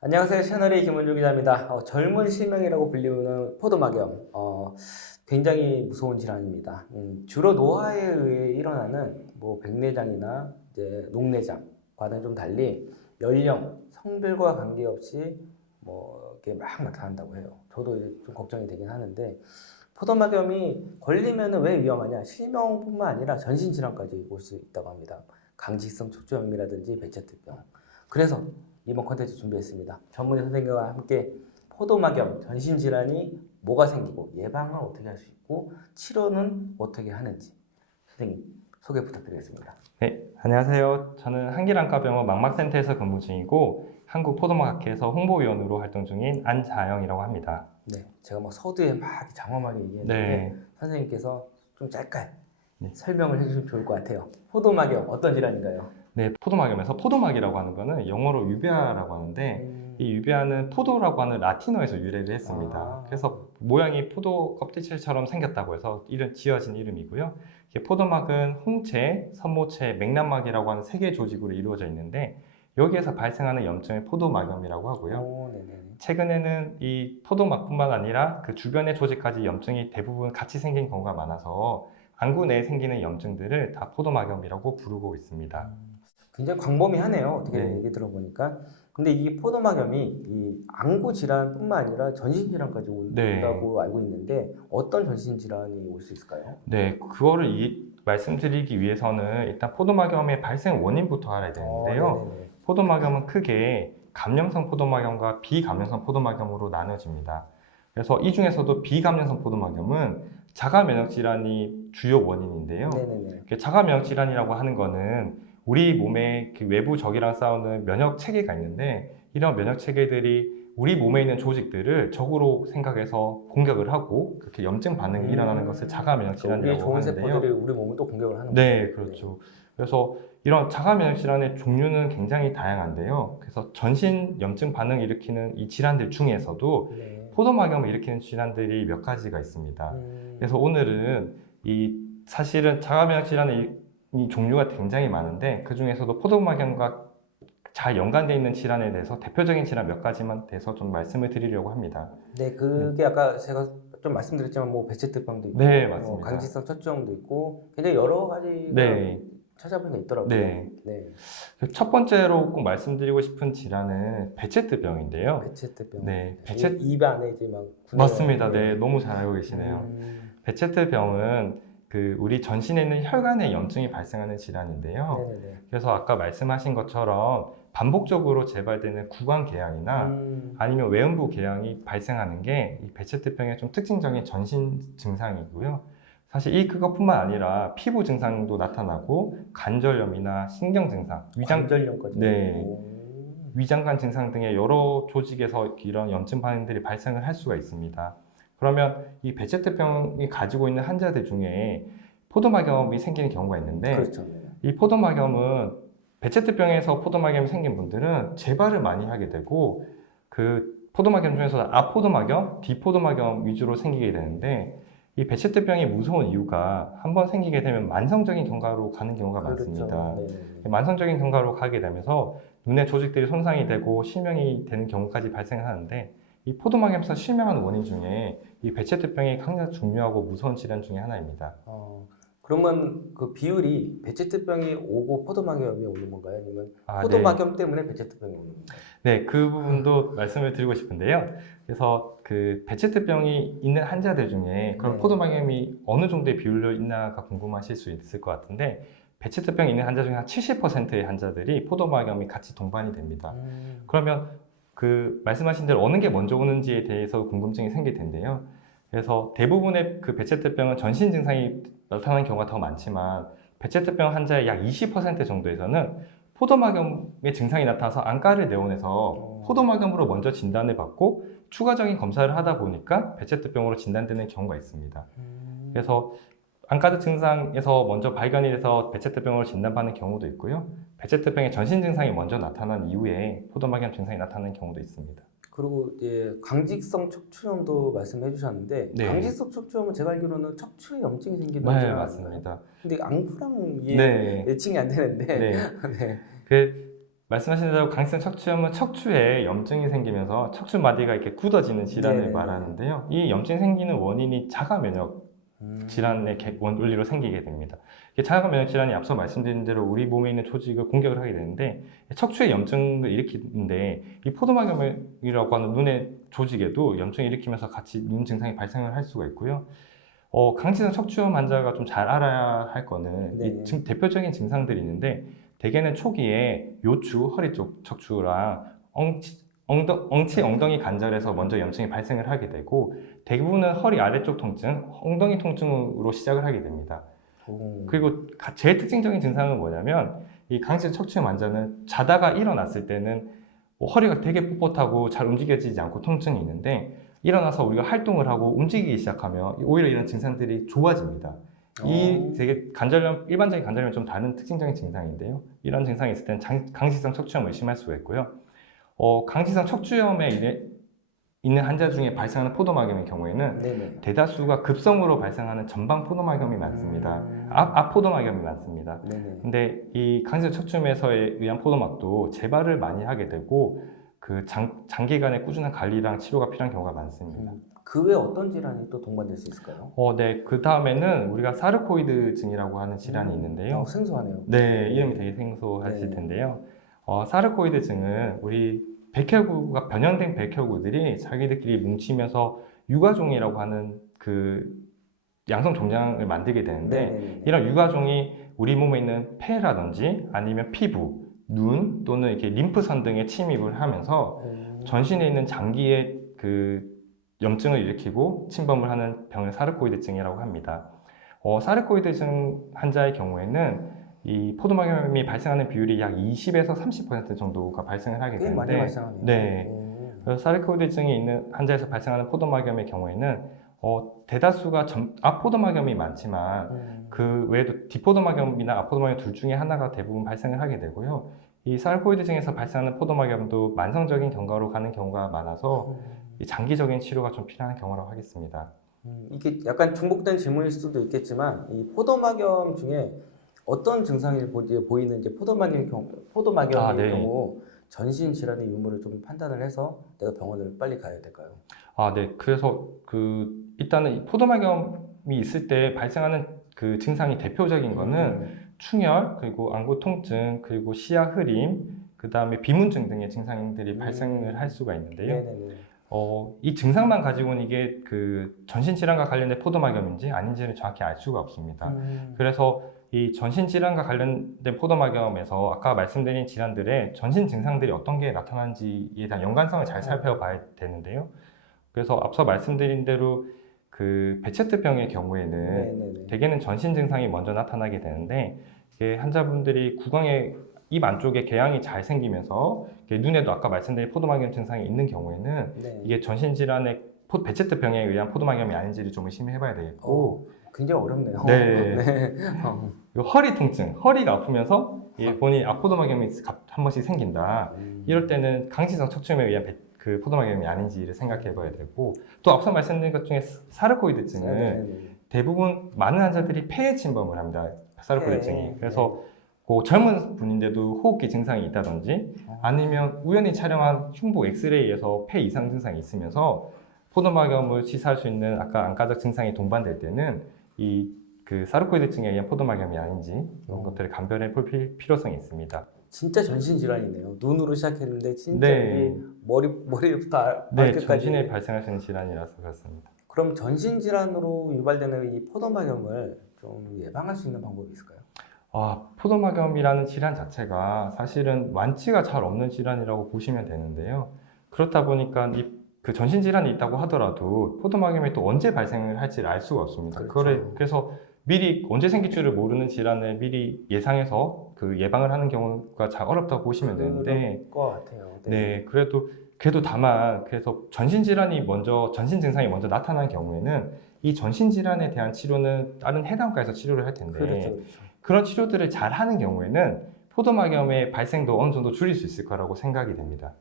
안녕하세요. 채널의 김원중 기자입니다. 젊은 실명이라고 불리우는 포도막염, 굉장히 무서운 질환입니다. 주로 노화에 의해 일어나는 백내장이나 이제 녹내장과는 좀 달리 연령, 성별과 관계없이 이렇게 막 나타난다고 해요. 저도 좀 걱정이 되긴 하는데 포도막염이 걸리면 왜 위험하냐? 실명뿐만 아니라 전신 질환까지 올 수 있다고 합니다. 강직성 척추염이라든지 배체투병. 그래서 이번 컨텐츠 준비했습니다. 전문의 선생님과 함께 포도막염, 전신질환이 뭐가 생기고 예방은 어떻게 할 수 있고 치료는 어떻게 하는지 선생님 소개 부탁드리겠습니다. 네, 안녕하세요. 저는 한길안과병원 망막센터에서 근무 중이고 한국포도막학회에서 홍보위원으로 활동 중인 안자영이라고 합니다. 네, 제가 서두에 막 장황하게 얘기했는데 네. 선생님께서 좀 짧게 네. 설명을 해주시면 좋을 것 같아요. 포도막염 어떤 질환인가요? 네, 포도막염에서 포도막이라고 하는 거는 영어로 유베아라고 하는데 이 유베아는 포도라고 하는 라틴어에서 유래를 했습니다. 그래서 모양이 포도 껍질처럼 생겼다고 해서 지어진 이름이고요. 포도막은 홍채, 선모채, 맥란막이라고 하는 세 개의 조직으로 이루어져 있는데 여기에서 발생하는 염증을 포도막염이라고 하고요. 최근에는 이 포도막뿐만 아니라 그 주변의 조직까지 염증이 대부분 같이 생긴 경우가 많아서 안구 내에 생기는 염증들을 다 포도막염이라고 부르고 있습니다. 굉장히 광범위하네요. 어떻게 네. 얘기 들어보니까. 근데 이 포도막염이 이 안구 질환뿐만 아니라 전신 질환까지 온다고 알고 있는데 어떤 전신 질환이 올 수 있을까요? 네, 그거를 말씀드리기 위해서는 일단 포도막염의 발생 원인부터 알아야 되는데요. 포도막염은 크게 감염성 포도막염과 비감염성 포도막염으로 나눠집니다. 그래서 이 중에서도 비감염성 포도막염은 자가 면역 질환이 주요 원인인데요. 자가 면역 질환이라고 하는 거는 우리 몸의 그 외부 적이랑 싸우는 면역 체계가 있는데 이런 면역 체계들이 우리 몸에 있는 조직들을 적으로 생각해서 공격을 하고 그렇게 염증 반응이 일어나는 것을 자가 면역 질환이라고 좋은 하는데요. 세포들이 우리 몸을 또 공격을 하는 거죠. 네, 그렇죠. 그래서 이런 자가 면역 질환의 종류는 굉장히 다양한데요. 그래서 전신 염증 반응을 일으키는 이 질환들 중에서도 포도막염을 일으키는 질환들이 몇 가지가 있습니다. 그래서 오늘은 사실은 자가 면역 질환의 이 종류가 굉장히 많은데 그 중에서도 포도막염과 잘 연관되어 있는 질환에 대해서 대표적인 질환 몇 가지만 대해서 좀 말씀을 드리려고 합니다. 네, 그게 아까 제가 좀 말씀드렸지만 배체투병도 있고, 네, 맞습니다. 강직성 척추염도 있고, 굉장히 여러 가지가 찾아보니까 있더라고요. 네. 첫 번째로 꼭 말씀드리고 싶은 질환은 배체투병인데요. 배체투병. 네, 입 안에 이제 막 맞습니다. 네, 너무 잘 알고 계시네요. 배체투병은 우리 전신에 있는 혈관에 염증이 발생하는 질환인데요. 그래서 아까 말씀하신 것처럼 반복적으로 재발되는 구강궤양이나 아니면 외음부 궤양이 발생하는 게 이 배체투병의 좀 특징적인 전신 증상이고요. 사실 그것뿐만 아니라 피부 증상도 나타나고 관절염이나 신경 증상, 관절염까지. 위장관 증상 등의 여러 조직에서 이런 염증 반응들이 발생을 할 수가 있습니다. 그러면 이 배체투병이 가지고 있는 환자들 중에 포도막염이 생기는 경우가 있는데 이 포도막염은 배체투병에서 포도막염이 생긴 분들은 재발을 많이 하게 되고 그 포도막염 중에서 아포도막염, 디포도막염 위주로 생기게 되는데 이 배체투병이 무서운 이유가 한번 생기게 되면 만성적인 경과로 가는 경우가 많습니다. 만성적인 경과로 가게 되면서 눈의 조직들이 손상이 되고 실명이 되는 경우까지 발생하는데 이 포도막염에서 실명하는 원인 중에 이 배체투병이 가장 중요하고 무서운 질환 중에 하나입니다. 그러면 그 비율이 배체투병이 오고 포도막염이 오는 건가요? 아니면 포도막염 때문에 배체투병이 오는 건가요? 네, 그 부분도 말씀을 드리고 싶은데요. 그래서 그 배체투병이 있는 환자들 중에 그럼 포도막염이 어느 정도의 비율로 있나가 궁금하실 수 있을 것 같은데 배체투병이 있는 환자 중에 한 70%의 환자들이 포도막염이 같이 동반이 됩니다. 그러면 말씀하신 대로 어느 게 먼저 오는지에 대해서 궁금증이 생길 텐데요. 그래서 대부분의 그 배체투병은 전신 증상이 나타나는 경우가 더 많지만 배체투병 환자의 약 20% 정도에서는 포도막염의 증상이 나타나서 안과를 내원해서 포도막염으로 먼저 진단을 받고 추가적인 검사를 하다 보니까 배체투병으로 진단되는 경우가 있습니다. 그래서 안과 증상에서 먼저 발견이 돼서 배체투병으로 진단받는 경우도 있고요. 배체투병의 전신 증상이 먼저 나타난 이후에 포도막염 증상이 나타나는 경우도 있습니다. 그리고 이제 강직성 척추염도 말씀해 주셨는데 강직성 척추염은 제가 알기로는 척추에 염증이 생기는 거죠? 네, 맞습니다. 근데 안구랑 이게 예측이 안 되는데 말씀하신 대로 강성 척추염은 척추에 염증이 생기면서 척추 마디가 이렇게 굳어지는 질환을 네네네. 말하는데요. 이 염증이 생기는 원인이 자가 면역 질환의 원리로 생기게 됩니다. 이게 자가 면역 질환이 앞서 말씀드린 대로 우리 몸에 있는 조직을 공격을 하게 되는데 척추에 염증을 일으키는데 이 포도막염이라고 하는 눈의 조직에도 염증을 일으키면서 같이 눈 증상이 발생을 할 수가 있고요. 강지성 척추염 환자가 좀 잘 알아야 할 거는 네. 대표적인 증상들이 있는데 대개는 초기에 요추, 허리 쪽 척추랑 엉덩이 관절에서 먼저 염증이 발생을 하게 되고 대부분은 허리 아래쪽 통증, 엉덩이 통증으로 시작을 하게 됩니다. 그리고 제일 특징적인 증상은 뭐냐면 이 강지성 척추염 환자는 자다가 일어났을 때는 허리가 되게 뻣뻣하고 잘 움직여지지 않고 통증이 있는데 일어나서 우리가 활동을 하고 움직이기 시작하면 오히려 이런 증상들이 좋아집니다. 이 되게 일반적인 관절염은 좀 다른 특징적인 증상인데요. 이런 증상이 있을 때는 강직성 척추염을 의심할 수가 있고요. 강직성 척추염에 있는 환자 중에 발생하는 포도막염의 경우에는 네네. 대다수가 급성으로 발생하는 전방 포도막염이 많습니다. 앞 포도막염이 많습니다. 네네. 근데 이 강직성 척추염에서 의한 포도막도 재발을 많이 하게 되고 그 장기간의 꾸준한 관리랑 치료가 필요한 경우가 많습니다. 그 외에 어떤 질환이 또 동반될 수 있을까요? 네. 그 다음에는 우리가 사르코이드 증이라고 하는 질환이 있는데요. 생소하네요. 네, 이름이 되게 생소하실 네. 텐데요. 사르코이드 증은 우리 백혈구가 변형된 백혈구들이 자기들끼리 뭉치면서 유가종이라고 하는 그 양성 종양을 만들게 되는데 네네네. 이런 유가종이 우리 몸에 있는 폐라든지 아니면 피부, 눈 또는 이렇게 림프선 등에 침입을 하면서 전신에 있는 장기에 그 염증을 일으키고 침범을 하는 병을 사르코이드증이라고 합니다. 사르코이드증 환자의 경우에는 이 포도막염이 발생하는 비율이 약 20에서 30% 정도가 발생을 하게 꽤 많이 되는데, 발생하네요. 네. 그래서 사르코이드증이 있는 환자에서 발생하는 포도막염의 경우에는 대다수가 앞포도막염이 많지만 그 외에도 뒷포도막염이나 앞포도막염 둘 중에 하나가 대부분 발생을 하게 되고요. 이 사르코이드증에서 발생하는 포도막염도 만성적인 경과로 가는 경우가 많아서 이 장기적인 치료가 좀 필요한 경우라고 하겠습니다. 이게 약간 중복된 질문일 수도 있겠지만 이 포도막염 중에 어떤 증상이 보이는지 포도막염의 네. 경우 전신 질환의 유무를 좀 판단을 해서 내가 병원을 빨리 가야 될까요? 네. 그래서 일단은 이 포도막염이 있을 때 발생하는 그 증상이 대표적인 거는 충혈, 그리고 안구 통증, 그리고 시야 흐림, 그 다음에 비문증 등의 증상들이 발생을 할 수가 있는데요. 네네네. 이 증상만 가지고는 이게 그 전신 질환과 관련된 포도막염인지 아닌지를 정확히 알 수가 없습니다. 그래서 이 전신 질환과 관련된 포도막염에서 아까 말씀드린 질환들의 전신 증상들이 어떤 게 나타나는지에 대한 연관성을 잘 살펴봐야 되는데요. 그래서 앞서 말씀드린 대로 그 베체트병의 경우에는 네네네. 대개는 전신 증상이 먼저 나타나게 되는데 이게 환자분들이 구강에 입 안쪽에 궤양이 잘 생기면서 눈에도 아까 말씀드린 포도막염 증상이 있는 경우에는 네. 이게 전신 질환의 베체트병에 의한 포도막염이 아닌지를 좀 의심해봐야 되겠고 굉장히 어렵네요. 네. 네. 그리고 허리 통증, 허리가 아프면서 본인 앞포도막염이 한 번씩 생긴다. 이럴 때는 강지성 척추염에 의한 그 포도막염이 아닌지를 생각해봐야 되고 또 앞서 말씀드린 것 중에 사르코이드증은 네네네. 대부분 많은 환자들이 폐에 침범을 합니다. 사르코이드증이. 네. 그래서 그 젊은 분인데도 호흡기 증상이 있다든지 아니면 우연히 촬영한 흉부 엑스레이에서 폐 이상 증상이 있으면서 포도막염을 치사할 수 있는 아까 안과적 증상이 동반될 때는 그 사르코이드증에 의한 포도막염이 아닌지 이런 것들을 감별해 볼 필요성이 있습니다. 진짜 전신 질환이네요. 눈으로 시작했는데 진짜 네. 이 머리부터 네, 발끝까지. 전신에 발생할 수 있는 질환이라서 그렇습니다. 그럼 전신 질환으로 유발되는 이 포도막염을 좀 예방할 수 있는 방법이 있을까요? 포도막염이라는 질환 자체가 사실은 완치가 잘 없는 질환이라고 보시면 되는데요. 그렇다 보니까 그 전신 질환이 있다고 하더라도 포도막염이 또 언제 발생을 할지를 알 수가 없습니다. 그렇죠. 그래서 미리 언제 생길 줄을 모르는 질환을 미리 예상해서 그 예방을 하는 경우가 잘 어렵다고 보시면 되는데, 그럴 것 같아요. 네, 그래도 다만 그래서 전신 증상이 먼저 나타난 경우에는 이 전신 질환에 대한 치료는 다른 해당과에서 치료를 할 텐데, 그렇죠. 그런 치료들을 잘 하는 경우에는 포도막염의 발생도 어느 정도 줄일 수 있을 거라고 생각이 됩니다.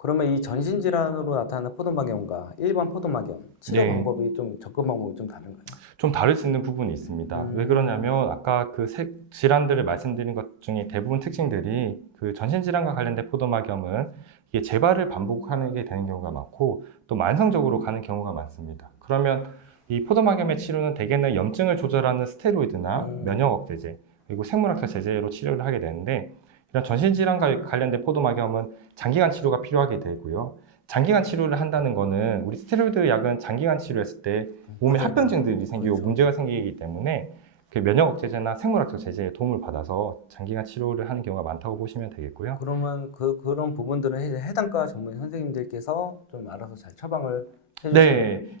그러면 이 전신 질환으로 나타나는 포도막염과 일반 포도막염 치료 네. 방법이 좀 접근 방법이 좀 다른가요? 좀 다를 수 있는 부분이 있습니다. 왜 그러냐면 아까 그 질환들을 말씀드린 것 중에 대부분 특징들이 그 전신 질환과 관련된 포도막염은 이게 재발을 반복하게 되는 경우가 많고 또 만성적으로 가는 경우가 많습니다. 그러면 이 포도막염의 치료는 대개는 염증을 조절하는 스테로이드나 면역 억제제 그리고 생물학적 제제로 치료를 하게 되는데 이런 전신 질환과 관련된 포도막염은 장기간 치료가 필요하게 되고요. 장기간 치료를 한다는 거는 우리 스테로이드 약은 장기간 치료했을 때 몸에 합병증들이 생기고 그렇죠. 문제가 생기기 때문에 그 면역 억제제나 생물학적 제제의 도움을 받아서 장기간 치료를 하는 경우가 많다고 보시면 되겠고요. 그러면 그런 부분들은 이제 해당과 전문 선생님들께서 좀 알아서 잘 처방을 해주시는. 네,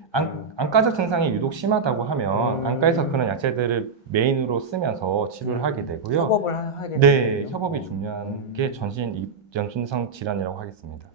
안과적 증상이 유독 심하다고 하면 안과에서 그런 약제들을 메인으로 쓰면서 치료를 하게 되고요. 협업을 하게 네, 되는군요. 협업이 중요한 게 전신 염증성 질환이라고 하겠습니다.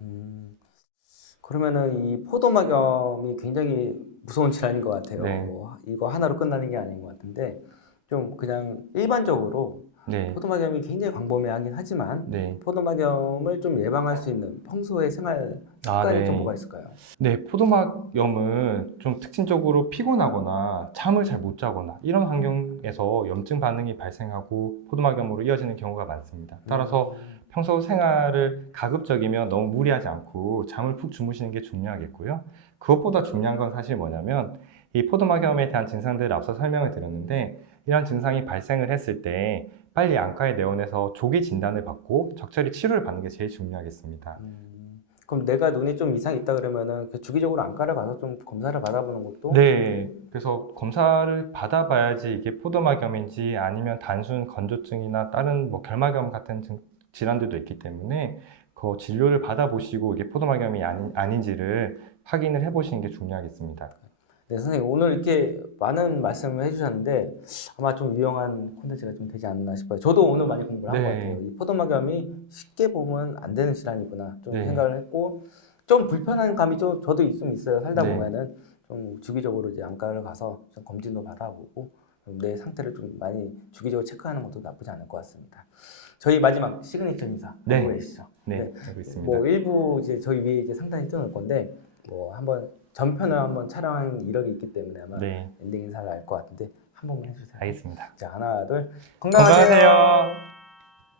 그러면은 이 포도막염이 굉장히 무서운 질환인 것 같아요. 네. 뭐 이거 하나로 끝나는 게 아닌 것 같은데 좀 그냥 일반적으로 네, 포도막염이 굉장히 광범위하긴 하지만 네. 포도막염을 좀 예방할 수 있는 평소의 생활 습관이 좀 뭐가 있을까요? 네, 포도막염은 좀 특징적으로 피곤하거나 잠을 잘 못 자거나 이런 환경에서 염증 반응이 발생하고 포도막염으로 이어지는 경우가 많습니다. 따라서 평소 생활을 가급적이면 너무 무리하지 않고 잠을 푹 주무시는 게 중요하겠고요. 그것보다 중요한 건 사실 뭐냐면 이 포도막염에 대한 증상들을 앞서 설명을 드렸는데 이런 증상이 발생을 했을 때 빨리 안과에 내원해서 조기 진단을 받고 적절히 치료를 받는 게 제일 중요하겠습니다. 그럼 내가 눈이 좀 이상이 있다 그러면은 주기적으로 안과를 가서 좀 검사를 받아보는 것도. 네, 그래서 검사를 받아봐야지 이게 포도막염인지 아니면 단순 건조증이나 다른 뭐 결막염 같은 질환들도 있기 때문에 그 진료를 받아보시고 이게 포도막염이 아닌지를 확인을 해보시는 게 중요하겠습니다. 네, 선생님 오늘 이렇게 많은 말씀을 해주셨는데 아마 좀 유용한 콘텐츠가 좀 되지 않나 싶어요. 저도 오늘 많이 공부를 한 것 네. 같아요. 이 포도막염이 쉽게 보면 안 되는 질환이구나 좀 네. 생각을 했고 좀 불편한 감이 저도 좀 있어요. 살다 네. 보면은 좀 주기적으로 이제 안과를 가서 좀 검진도 받아보고 내 상태를 좀 많이 주기적으로 체크하는 것도 나쁘지 않을 것 같습니다. 저희 마지막 시그니처 인사 네. 하고 계시죠? 네, 알고 있습니다. 뭐 일부 이제 저희 위에 이제 상단에 띄워놓을 건데 뭐 한번 전편을 한번 촬영한 이력이 있기 때문에 아마 네, 엔딩 인사를 알 것 같은데 한 번만 해주세요. 알겠습니다. 자 하나 둘 건강하세요. 건강하세요.